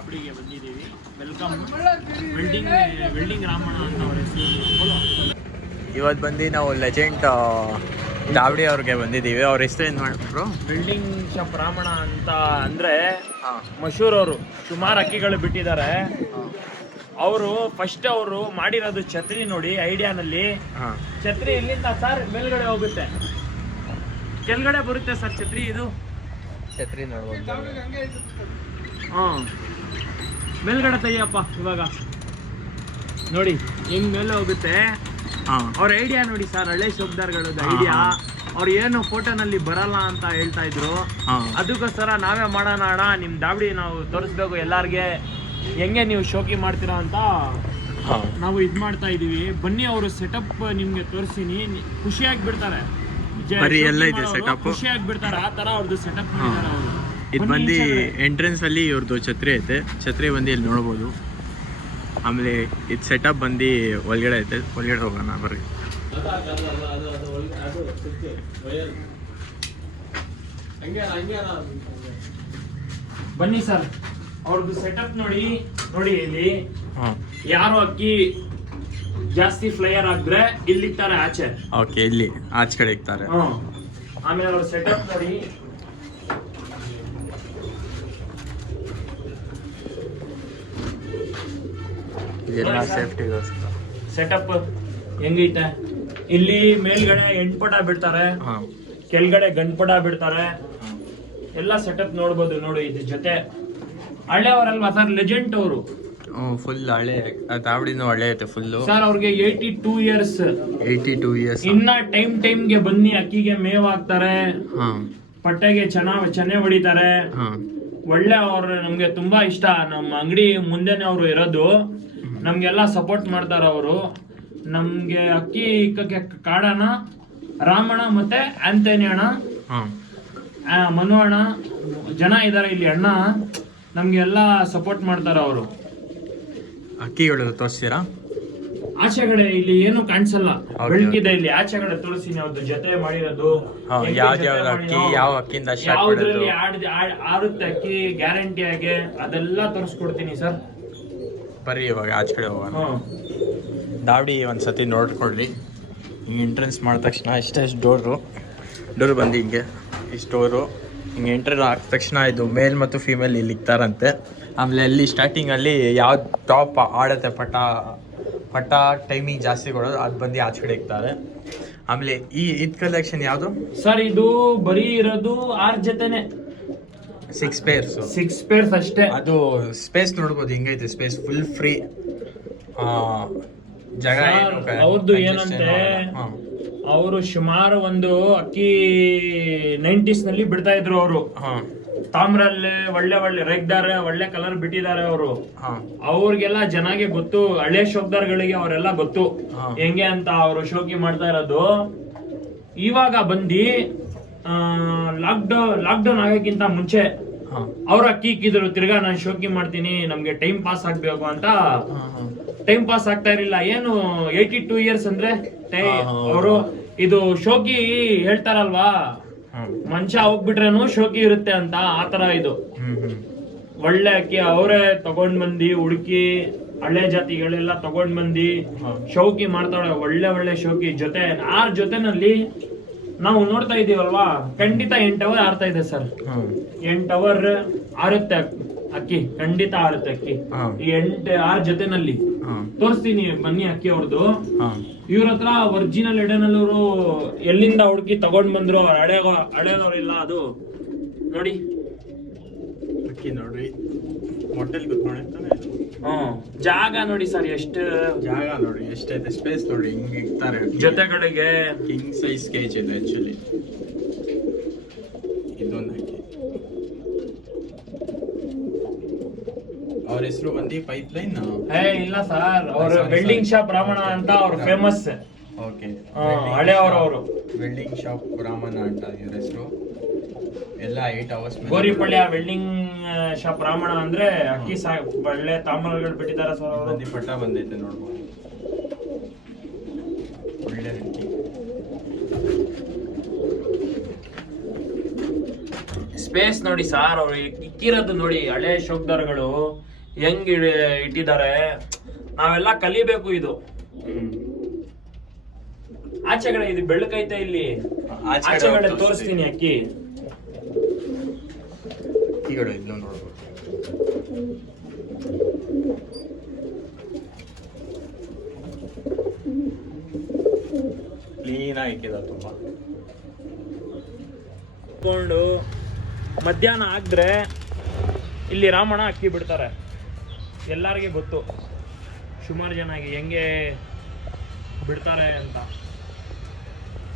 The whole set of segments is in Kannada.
ಚಾಪಡಿಗೆ ಬಂದಿದ್ದೀವಿ. ವೆಲ್ಕಮ್ ವೆಲ್ಡಿಂಗ್ ರಾಮಣ್ಣ ಅಂತ ಅವ್ರ ಹೆಸರು. ಇವತ್ತು ಬಂದು ನಾವು ಲೆಜೆಂಡ್ ದಾವಡಿ ಅವ್ರಿಗೆ ಬಂದಿದ್ದೀವಿ. ಅವ್ರ ಹೆಸರು ಏನು ಮಾಡಿದ್ರು? ವೆಲ್ಡಿಂಗ್ ಶಾಪ್ ರಾಮಣ್ಣ ಅಂತ ಅಂದರೆ ಮಶೂರ್ ಅವರು ಸುಮಾರು ಅಕ್ಕಿಗಳು ಬಿಟ್ಟಿದ್ದಾರೆ. ಅವರು ಫಸ್ಟ್ ಅವರು ಮಾಡಿರೋದು ಛತ್ರಿ ನೋಡಿ ಐಡಿಯಾನಲ್ಲಿ. ಛತ್ರಿ ಇಲ್ಲಿಂದ ಸರ್ ಮೇಲ್ಗಡೆ ಹೋಗುತ್ತೆ, ಕೆಳಗಡೆ ಬರುತ್ತೆ ಸರ್ ಛತ್ರಿ. ಇದು ಛತ್ರಿ ನೋಡ್ಬೋದು. ಮೇಲ್ಗಡೆ ತೆಗಿಯಪ್ಪ ಇವಾಗ ನೋಡಿ ಹೆಂಗ್ ಮೇಲೆ ಹೋಗುತ್ತೆ. ಅವ್ರ ಐಡಿಯಾ ನೋಡಿ ಸರ್, ಹಳೆ ಶೋಕ್ದಾರ್ಗಳದ್ದು ಐಡಿಯಾ. ಅವ್ರು ಏನು ಫೋಟೋನಲ್ಲಿ ಬರಲ್ಲ ಅಂತ ಹೇಳ್ತಾ ಇದ್ರು, ಅದಕ್ಕೋಸ್ಕರ ನಾವೇ ಮಾಡೋಣ ಅಣ್ಣ, ನಿಮ್ ದಾವಡಿ ನಾವು ತೋರಿಸ್ಬೇಕು ಎಲ್ಲಾರ್ಗೆ, ಹೆಂಗೆ ನೀವು ಶೋಕಿ ಮಾಡ್ತೀರಾ ಅಂತ ನಾವು ಇದ್ ಮಾಡ್ತಾ ಇದೀವಿ. ಬನ್ನಿ ಅವರು ಸೆಟಪ್ ನಿಮ್ಗೆ ತೋರಿಸ್ತೀನಿ, ಖುಷಿಯಾಗಿ ಬಿಡ್ತಾರೆ, ಖುಷಿಯಾಗಿ ಬಿಡ್ತಾರೆ. ಆ ತರ ಅವ್ರದ್ದು ಸೆಟಪ್ ಮಾಡಿದ್ದಾರೆ ಅವರು. ಇದು ಬಂದು ಎಂಟ್ರೆನ್ಸ್ ಅಲ್ಲಿ ಇವ್ರದ್ದು ಛತ್ರಿ ಐತೆ. ಛತ್ರಿ ಬಂದು ಇಲ್ಲಿ ನೋಡ್ಬೋದು. ಆಮೇಲೆ ಇದು ಸೆಟಪ್ ಬಂದು ಒಳಗಡೆ ಐತೆ, ಒಳಗಡೆ ಹೋಗೋಣ ಬರ್ರಿ. ಬನ್ನಿ ಸರ್, ಅವ್ರದ್ದು ಸೆಟಪ್ ನೋಡಿ. ನೋಡಿ ಇಲ್ಲಿ ಯಾರು ಅಕ್ಕಿ ಜಾಸ್ತಿ ಫ್ಲೈಯರ್ ಆಗಿದ್ರೆ ಇಲ್ಲಿ ಇಕ್ತಾರೆ ಆಚೆ. ಓಕೆ, ಇಲ್ಲಿ ಆಚೆ ಕಡೆ ಇಕ್ತಾರೆ. ಆಮೇಲೆ ಅವ್ರ ಸೆಟಪ್ ನೋಡಿ. ಸೆಟಪ್ ಹೆಂಗೈತೆ, ಇಲ್ಲಿ ಮೇಲ್ಗಡೆ ಎಂಟ್ಪಟ ಬಿಡ್ತಾರೆ, ಕೆಳಗಡೆ ಗಂಟ್ಪಟ ಬಿಡ್ತಾರೆ, ಎಲ್ಲ ಸೆಟಪ್ ನೋಡ್ಬೋದು. ನೋಡಿ ಇದ್ರ ಜೊತೆ ಹಳ್ಳೆಯವರಲ್ವಾ ಸರ್, ಲೆಜೆಂಡ್ ಅವರು. ಫುಲ್ ಹಳೆ ದಾವಡಿನೂ ಹಳೆ ಐತೆ ಫುಲ್ ಸರ್. ಅವ್ರಿಗೆ 82 ಇಯರ್ಸ್. 82 ಇಯರ್ಸ್. ಇನ್ನ ಟೈಮ್ಗೆ ಬನ್ನಿ ಅಕ್ಕಿಗೆ ಮೇವ್ ಹಾಕ್ತಾರೆ, ಪಟ್ಟೆಗೆ ಚೆನ್ನೆ ಹೊಡಿತಾರೆ. ಒಳ್ಳೆ ಅವ್ರು ನಮ್ಗೆ ತುಂಬಾ ಇಷ್ಟ. ನಮ್ಮ ಅಂಗಡಿ ಮುಂದೆನೆ ಅವರು ಇರೋದು, ನಮ್ಗೆಲ್ಲ ಸಪೋರ್ಟ್ ಮಾಡ್ತಾರ ಅವರು. ನಮ್ಗೆ ಅಕ್ಕಿ ಇಕ್ಕಕ್ಕೆ ಕಾಡಣ ರಾಮಣ್ಣ ಮತ್ತೆ ಆಂಟನಿ ಅಣ್ಣ, ಮನು ಅಣ್ಣ, ಜನ ಇದಾರೆ ಇಲ್ಲಿ ಅಣ್ಣ, ನಮ್ಗೆಲ್ಲ ಸಪೋರ್ಟ್ ಮಾಡ್ತಾರ ಅವರು. ಅಕ್ಕಿಗಳು ತೋರಿಸ್ತೀರಾ? ಆಚೆಗಡೆ ಇಲ್ಲಿ ಏನು ಕಾಣಿಸಲ್ಲ, ಬೆಳಕಿದೆ ಇಲ್ಲಿ. ಆಚೆಗಡೆ ತೋರಿಸ್ತೀನಿ ಅವ್ರದ್ದು ಜೊತೆ ಮಾಡಿರೋದು, ಯಾವ್ದ್ರಲ್ಲಿ ಆರುತ್ತೆ ಅಕ್ಕಿ ಗ್ಯಾರಂಟಿ ಆಗಿ, ಅದೆಲ್ಲ ತೋರಿಸ್ಕೊಡ್ತೀನಿ ಸರ್. ಬರ್ರಿ ಇವಾಗ ಆಚೆ ಕಡೆ ಹೋಗೋಣ. ದಾವಡಿ ಒಂದ್ಸತಿ ನೋಡ್ಕೊಡ್ರಿ. ಹಿಂಗೆ ಎಂಟ್ರೆನ್ಸ್ ಮಾಡಿದ ತಕ್ಷಣ ಇಷ್ಟೇ ಡೋರ್ ಬಂದು ಹಿಂಗೆ ಇಷ್ಟು ಡೋರು ಹಿಂಗೆ ಎಂಟ್ರಿ ಹಾಕಿದ ತಕ್ಷಣ ಇದು ಮೇಲ್ ಮತ್ತು ಫೀಮೇಲ್ ಇಲ್ಲಿ ಇಕ್ತಾರಂತೆ. ಆಮೇಲೆ ಅಲ್ಲಿ ಸ್ಟಾರ್ಟಿಂಗಲ್ಲಿ ಯಾವ್ದು ಟಾಪ್ ಆಡತ್ತೆ ಪಟ ಟೈಮಿಂಗ್ ಜಾಸ್ತಿ ಕೊಡೋದು, ಅದು ಬಂದು ಆಚೆ ಕಡೆ ಇಕ್ತಾರೆ. ಆಮೇಲೆ ಇದು ಕಲೆಕ್ಷನ್ ಯಾವುದು ಸರ್? ಇದು ಬರೀ ಇರೋದು 6 ಜೊತೆನೆ, 6 ಪೇರ್ಸ್. 6 ಪೇರ್ಸ್ ಅಷ್ಟೇ. ಅದು ಸ್ಪೇಸ್ ನೋಡ್ಬೋದು ಹಿಂಗೈತೆ, ಸ್ಪೇಸ್ ಫುಲ್ ಫ್ರೀ ಜಾಗ. ಅವ್ರದ್ದು ಏನಂತೆ, ಅವರು ಸುಮಾರು ಒಂದು ಅಕ್ಕಿ 90s ನಲ್ಲಿ ಬಿಡ್ತಾ ಇದ್ರು ಅವರು. ತಾಮ್ರಲ್ಲಿ ಒಳ್ಳೆ ರೇಗ್ದಾರೆ, ಒಳ್ಳೆ ಕಲರ್ ಬಿಟ್ಟಿದ್ದಾರೆ ಅವರು. ಅವ್ರಿಗೆಲ್ಲ ಜನಾಗೆ ಗೊತ್ತು, ಹಳೆ ಶೋಕ್ದಾರ್ಗಳಿಗೆ ಅವರೆಲ್ಲ ಗೊತ್ತು ಹೆಂಗೆ ಅಂತ ಅವರು ಶೋಕಿ ಮಾಡ್ತಾ ಇರೋದು. ಇವಾಗ ಬಂದು ಲಾಕ್ಡೌನ್ ಆಗಕ್ಕಿಂತ ಮುಂಚೆ ಅವ್ರ ಅಕ್ಕಿ ಇಕ್ಕಿದ್ರು, ತಿರ್ಗಾ ನಾನು ಶೋಕಿ ಮಾಡ್ತೀನಿ, ನಮ್ಗೆ ಟೈಮ್ ಪಾಸ್ ಆಗ್ಬೇಕು ಅಂತ. ಟೈಮ್ ಪಾಸ್ ಆಗ್ತಾ ಇರಲಿಲ್ಲ. ಏನು 82 ಇಯರ್ಸ್ ಅಂದ್ರೆ ಅವರು ಇದು ಶೋಕಿ ಹೇಳ್ತಾರಲ್ವಾ, ಮನುಷ್ಯ ಹೋಗ್ಬಿಟ್ರೇನು ಶೋಕಿ ಇರುತ್ತೆ ಅಂತ, ಆತರ ಇದು. ಒಳ್ಳೆ ಅಕ್ಕಿ ಅವರೇ ತಗೊಂಡ್ ಬಂದಿ ಹುಡುಕಿ, ಹಳೆ ಜಾತಿಗಳೆಲ್ಲ ತಗೊಂಡ್ ಬಂದಿ ಶೋಕಿ ಮಾಡ್ತಾಳೆ. ಒಳ್ಳೆ ಶೋಕಿ ಜೊತೆ 6 ಜೊತೆನಲ್ಲಿ ನಾವು ನೋಡ್ತಾ ಇದೀವಲ್ವಾ, ಖಂಡಿತ 8 ಅವರ್ ಆರ್ತಾ ಇದೆ ಸರ್. 8 ಅವರ್ ಆರುತ್ತೆ ಅಕ್ಕಿ, ಖಂಡಿತ ಆರುತ್ತೆ ಅಕ್ಕಿ. ಈ 6 ಜೊತೆನಲ್ಲಿ ತೋರಿಸ್ತೀನಿ ಬನ್ನಿ ಅಕ್ಕಿ ಅವ್ರದ್ದು. ಇವ್ರ ಹತ್ರ ಒರಿಜಿನಲ್ ಎಡೆನಲ್ಲೂರು ಎಲ್ಲಿಂದ ಹುಡುಕಿ ತಗೊಂಡ್ ಬಂದ್ರು, ಅವ್ರ ಹಳೆದವ್ರಿಲ್ಲ. ಅದು ನೋಡಿ ಅಕ್ಕಿ ನೋಡ್ರಿ, ಹೋಟೆಲ್ ಕೂತ್ಕೊಂಡೆ. ಜಾಗ ನೋಡಿ ಸರ್, ಎಷ್ಟು ಜಾಗ ನೋಡಿ, ಎಷ್ಟೈತೆ ಸ್ಪೇಸ್ ನೋಡಿ. ಹಿಂಗೆ ಇರ್ತಾರೆ ಜೊತೆಗಳಿಗೆ. ಕಿಂಗ್ ಸೈಜ್ ಕೇಜ್ ಇದೆ ಆಕ್ಚುಲಿ ಇದೊಂದು ಅಕ್ಕಿ. ಅವ್ರ ಹೆಸರು ಬಂದು ಪೈಪ್ಲೈನ್. ಇಲ್ಲ ಸರ್, ಅವ್ರ ವೆಲ್ಡಿಂಗ್ ಶಾಪ್ ರಾಮಣ್ಣ ಅಂತ ಅವ್ರ ಫೇಮಸ್. ಓಕೆ, ಹಳೆ ಅವರು ವೆಲ್ಡಿಂಗ್ ಶಾಪ್ ರಾಮಣ್ಣ ಅಂತ ಇವ್ರ ಹೆಸರು. ಎಲ್ಲ 8 ಅವರ್ಸ್. ಗೋರಿಪಳ್ಳಿಯ ವೆಲ್ಡಿಂಗ್ ಶಾಪ್ ರಾಮಣ್ಣ ಅಂದ್ರೆ ಅಕ್ಕಿ ಒಳ್ಳೆ ತಾಮ್ರಗಳು ಬಿಟ್ಟಿದ್ದಾರೆ ಸರ್ ಅವರು. ಪಟ್ಟ ಬಂದೈತೆ ನೋಡ್ಬೋದು, ಒಳ್ಳೆ ಅಕ್ಕಿ. ಸ್ಪೇಸ್ ನೋಡಿ ಸಾರ್, ಅವ್ರು ಇಕ್ಕಿರೋದು ನೋಡಿ, ಹಳೆ ಶೋಕ್ದಾರ್ಗಳು ಹೆಂಗ್ ಇಟ್ಟಿದ್ದಾರೆ, ನಾವೆಲ್ಲ ಕಲಿಬೇಕು ಇದು. ಆಚೆಗಡೆ ಇದು ಬೆಳಕೈತೆ ಇಲ್ಲಿ, ಆಚೆಗಡೆ ತೋರಿಸ್ತೀನಿ ಅಕ್ಕಿ. ಅಕ್ಕಿಗಳು ಇನ್ನು ನೋಡ್ಬೋದು. ಕ್ಲೀನಾಗಿ ಇಕ್ಕಿದ ತುಂಬಾ. ಕೊಂಡು ಮಧ್ಯಾಹ್ನ ಆಗಿದ್ರೆ ಇಲ್ಲಿ ರಾಮಣ್ಣ ಅಕ್ಕಿ ಬಿಡ್ತಾರೆ. ಎಲ್ಲರಿಗೆ ಗೊತ್ತು ಸುಮಾರು ಜನಗೆ ಹೆಂಗೆ ಬಿಡ್ತಾರೆ ಅಂತ.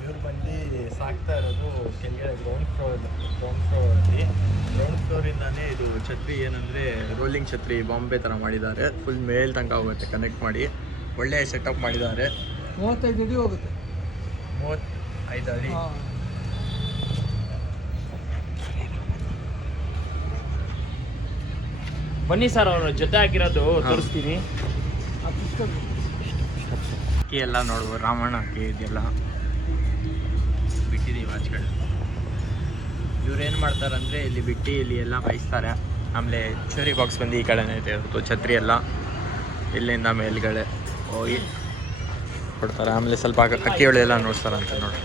ಇವ್ರು ಬಂದು ಸಾಕ್ತಾ ಇರೋದು ಕೆಳಗಡೆ ಗ್ರೌಂಡ್ ಫ್ಲೋರಲ್ಲಿ. ಗ್ರೌಂಡ್ ಫ್ಲೋರಿಂದಾನೇ ಇದು ಛತ್ರಿ ಏನಂದರೆ ರೋಲಿಂಗ್ ಛತ್ರಿ ಬಾಂಬೆ ಥರ ಮಾಡಿದ್ದಾರೆ. ಫುಲ್ ಮೇಲ್ ತನಕ ಹೋಗುತ್ತೆ ಕನೆಕ್ಟ್ ಮಾಡಿ, ಒಳ್ಳೆ ಸೆಟಪ್ ಮಾಡಿದ್ದಾರೆ. 35 ಅಡಿ ಹೋಗುತ್ತೆ. 35 ಅಡಿ. ಬನ್ನಿ ಸರ್, ಅವ್ರ ಜೊತೆ ಹಾಕಿರೋದು ತೋರಿಸ್ತೀನಿ. ಅಕ್ಕಿ ಎಲ್ಲ ನೋಡ್ಬೋದು, ರಾಮಣ್ಣ ಅಕ್ಕಿ ಇದೆಲ್ಲ ಬಿಟ್ಟಿದ್ದೀವಿ ಆಚೆಗಡೆ. ಇವ್ರು ಏನು ಮಾಡ್ತಾರಂದರೆ ಇಲ್ಲಿ ಬಿಟ್ಟು ಇಲ್ಲಿ ಎಲ್ಲ ಬಯಸ್ತಾರೆ. ಆಮೇಲೆ ಚೂರಿ ಬಾಕ್ಸ್ ಬಂದು ಈ ಕಡೆನೇ ಇರುತ್ತೆ, ಛತ್ರಿ ಎಲ್ಲ ಇಲ್ಲಿಂದ ಮೇಲ್ಗಡೆ ಹೋಗಿ ಕೊಡ್ತಾರೆ. ಆಮೇಲೆ ಸ್ವಲ್ಪ ಅಕ್ಕಿಗಳು ಎಲ್ಲ ನೋಡ್ತಾರಂತೆ ನೋಡಿ.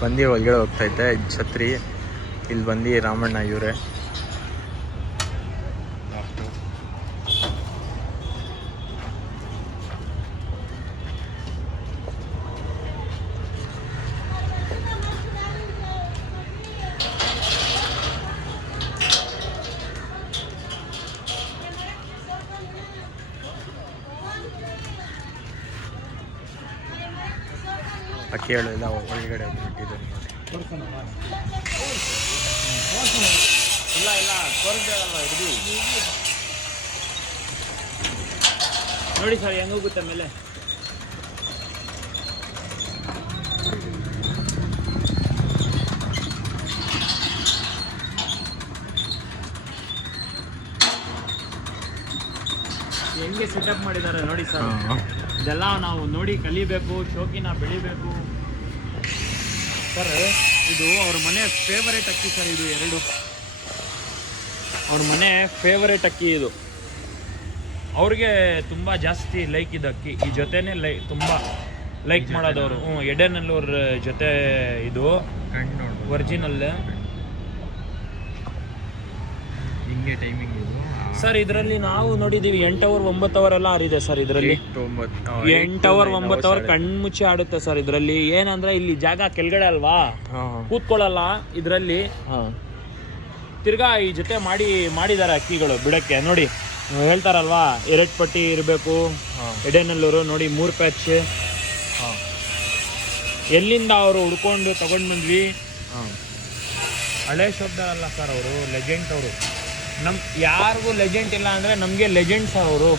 ಬಂದು ಒಳಗಡೆ ಹೋಗ್ತೈತೆ ಛತ್ರಿ. ಇಲ್ಲಿ ಬಂದು ರಾಮಣ್ಣ ಇವರೇ. ಅಕ್ಕಿಗಳು ಎಲ್ಲ ಒಳಗಡೆ ಬಿಟ್ಟಿದ್ದಾರೆ ನೋಡಿ ಸರ್ ಹೆಂಗ್ ಹೋಗುತ್ತೆ ಮೇಲೆ. ಹೆಂಗೆ ಸೆಟಪ್ ಮಾಡಿದ್ದಾರೆ ನೋಡಿ ಸರ್. ಇದೆಲ್ಲ ನಾವು ನೋಡಿ ಕಲಿಬೇಕು, ಶೋಕಿನ ಬೆಳಿಬೇಕು ಸರ್. ಇದು ಅವ್ರ ಮನೆ ಫೇವರೇಟ್ ಅಕ್ಕಿ ಸರ್. ಇದು ಎರಡು ಅವ್ರ ಮನೆ ಫೇವರೇಟ್ ಅಕ್ಕಿ ಇದು. ಅವ್ರಿಗೆ ತುಂಬ ಜಾಸ್ತಿ ಲೈಕ್ ಇದು ಅಕ್ಕಿ. ಈ ಜೊತೆನೇ ತುಂಬ ಲೈಕ್ ಮಾಡೋದವರು. ಎಡೆನಲ್ಲೂರ ಜೊತೆ ಇದು ಒರಿಜಿನಲ್. ಹಿಂಗೆ ಟೈಮಿಂಗ್ ಇದು ಸರ್. ಇದರಲ್ಲಿ ನಾವು ನೋಡಿದೀವಿ 8 ಅವರ್ 9 ಅವರ್ ಎಲ್ಲ ಆರಿದೆ ಸರ್. ಇದರಲ್ಲಿ 8 ಅವರ್ 9 ಅವರ್ ಕಣ್ಮುಚ್ಚಿ ಆಡುತ್ತೆ ಸರ್. ಇದರಲ್ಲಿ ಏನಂದ್ರೆ ಇಲ್ಲಿ ಜಾಗ ಕೆಳಗಡೆ ಅಲ್ವಾ, ಕೂತ್ಕೊಳ್ಳಲ್ಲ ಇದರಲ್ಲಿ. ತಿರ್ಗಾ ಈ ಜೊತೆ ಮಾಡಿದ್ದಾರೆ ಅಕ್ಕಿಗಳು ಬಿಡಕ್ಕೆ. ನೋಡಿ ಹೇಳ್ತಾರಲ್ವಾ 2 ಪಟ್ಟಿ ಇರಬೇಕು ಎಡೆನಲ್ಲೂರು. ನೋಡಿ 3 ಪ್ಯಾಚ್. ಎಲ್ಲಿಂದ ಅವರು ಹುಡ್ಕೊಂಡು ತಗೊಂಡು ಬಂದ್ವಿ. ಹಳೆ ಶಬ್ದ ಅಲ್ಲ ಸರ್, ಅವರು ಲೆಜೆಂಡ್. ಅವರು ಯಾರಿಗೂ ಲೆಜೆಂಡ್ ಇಲ್ಲ ಅಂದರೆ ನಮಗೆ ಲೆಜೆಂಡ್ ಸರ್ ಅವರು.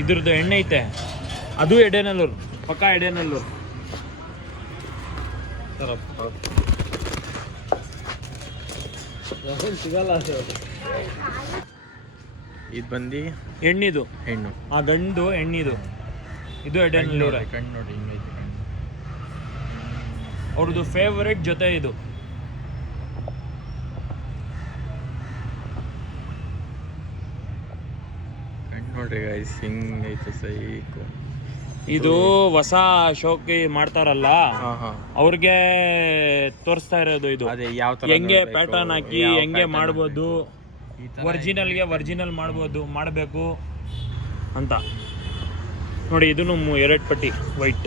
ಇದ್ರದ್ದು ಎಣ್ಣೆ ಐತೆ, ಅದು ಎಡೆನಲ್ಲೂರು, ಪಕ್ಕ ಎಡೆನಲ್ಲೂರು. ಸಿಗಲ್ಲ ಇದು ಬಂದು ಹೆಣ್ಣಿದು, ಹೆಣ್ಣು. ಆ ಗಂಡು ಹೆಣ್ಣಿದು. ಇದು ಎಡೆನಲ್ಲೂರು. ಕಣ್ಣು ನೋಡಿ ಹಿಂಗೈತೆ. ಅವ್ರದ್ದು ಫೇವರೇಟ್ ಜೊತೆ ಇದು. ಕಣ್ಣು ನೋಡ್ರಿ ಗೈಸ್ ಹಿಂಗೈತೆ ಸೈಕು. ಇದು ಹೊಸ ಶೋಕಿ ಮಾಡ್ತಾರಲ್ಲ ಅವ್ರಿಗೆ ತೋರಿಸ್ತಾ ಇರೋದು ಇದು. ಅದೇ ಯಾವ ತರ ಹೆಂಗೆ ಪ್ಯಾಟರ್ನ್ ಹಾಕಿ ಹೆಂಗೆ ಮಾಡ್ಬೋದು, ಒರಿಜಿನಲ್ಗೆ ಒರಿಜಿನಲ್ ಮಾಡಬೇಕು ಅಂತ ನೋಡಿ. ಇದನ್ನು 2 ಪಟ್ಟಿ ವೈಟ್.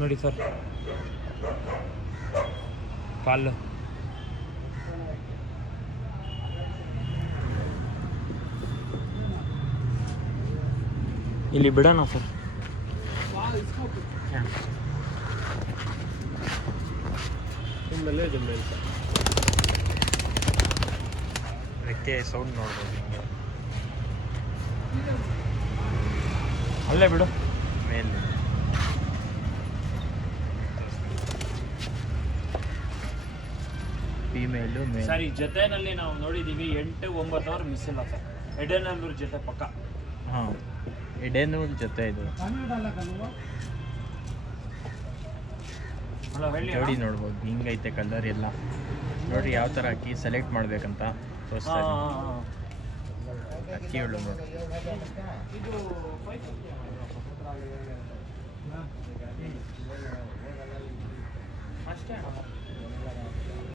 ನೋಡಿ ಸರ್, ಕಾಲು ಇಲ್ಲಿ ಬಿಡೋಣ ಸರ್. ರೆಕ್ಕೆ ಸೌಂಡ್ ನೋಡ್ಬೋದು ಹಿಂಗೆ ಅಲ್ಲೇ ಬಿಡು ಮೇಲೆ. ಫೀಮೇಲು ಮೇಲ್. ಸರ್ ಈ ಜೊತೆನಲ್ಲಿ ನಾವು ನೋಡಿದ್ದೀವಿ 8-9 ಅವರ್ ಮಿಸ್ ಇಲ್ಲ ಸರ್. ಎಡೆನಲ್ಲೂರ್ ಜೊತೆ ಪಕ್ಕ. ಹಾಂ, ಎಡೆನೂಲ್ ಜೊತೆ ಇದು ಹಲೋ ಹೇಳಿ. ಜೋಡಿ ನೋಡ್ಬೋದು ಹಿಂಗೈತೆ ಕಲರ್ ಎಲ್ಲ. ನೋಡ್ರಿ ಯಾವ ಥರ ಅಕ್ಕಿ ಸೆಲೆಕ್ಟ್ ಮಾಡ್ಬೇಕಂತ ತೋರಿಸ್ತಾ ಇದ್ದೀನಿ. ಅಕ್ಕಿ ಹೇಳು ನೋಡಿ. ಇದು